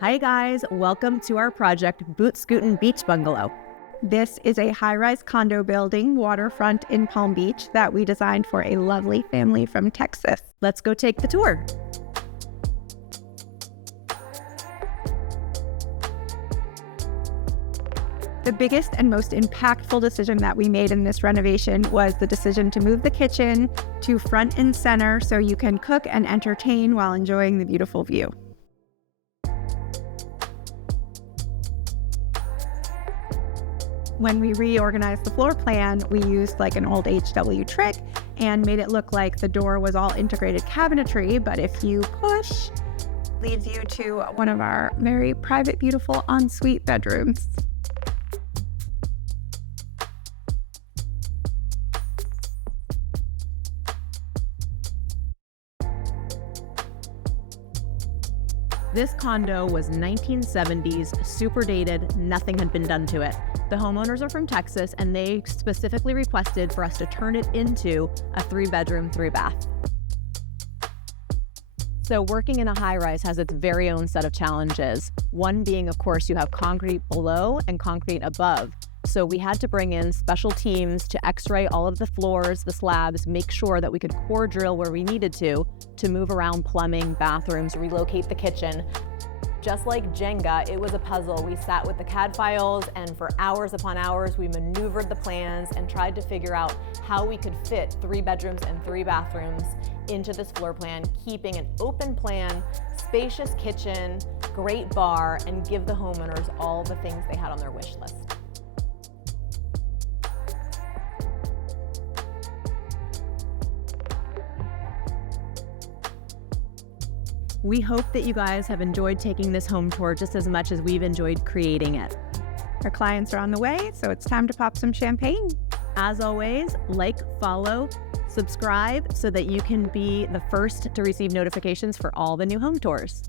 Hi guys, welcome to our project Boot Scootin' Beach Bungalow. This is a high-rise condo building, waterfront in Palm Beach, that we designed for a lovely family from Texas. Let's go take the tour. The biggest and most impactful decision that we made in this renovation was the decision to move the kitchen to front and center so you can cook and entertain while enjoying the beautiful view. When we reorganized the floor plan, we used like an old HW trick and made it look like the door was all integrated cabinetry, but if you push, leads you to one of our very private, beautiful ensuite bedrooms. This condo was 1970s, super dated, nothing had been done to it. The homeowners are from Texas and they specifically requested for us to turn it into a 3-bedroom, 3-bath. So working in a high-rise has its very own set of challenges. One being, of course, you have concrete below and concrete above. So we had to bring in special teams to x-ray all of the floors, the slabs, make sure that we could core drill where we needed to move around plumbing, bathrooms, relocate the kitchen. Just like Jenga, it was a puzzle. We sat with the CAD files and for hours upon hours, we maneuvered the plans and tried to figure out how we could fit 3 bedrooms and 3 bathrooms into this floor plan, keeping an open plan, spacious kitchen, great bar, and give the homeowners all the things they had on their wish list. We hope that you guys have enjoyed taking this home tour just as much as we've enjoyed creating it. Our clients are on the way, so it's time to pop some champagne. As always, like, follow, subscribe so that you can be the first to receive notifications for all the new home tours.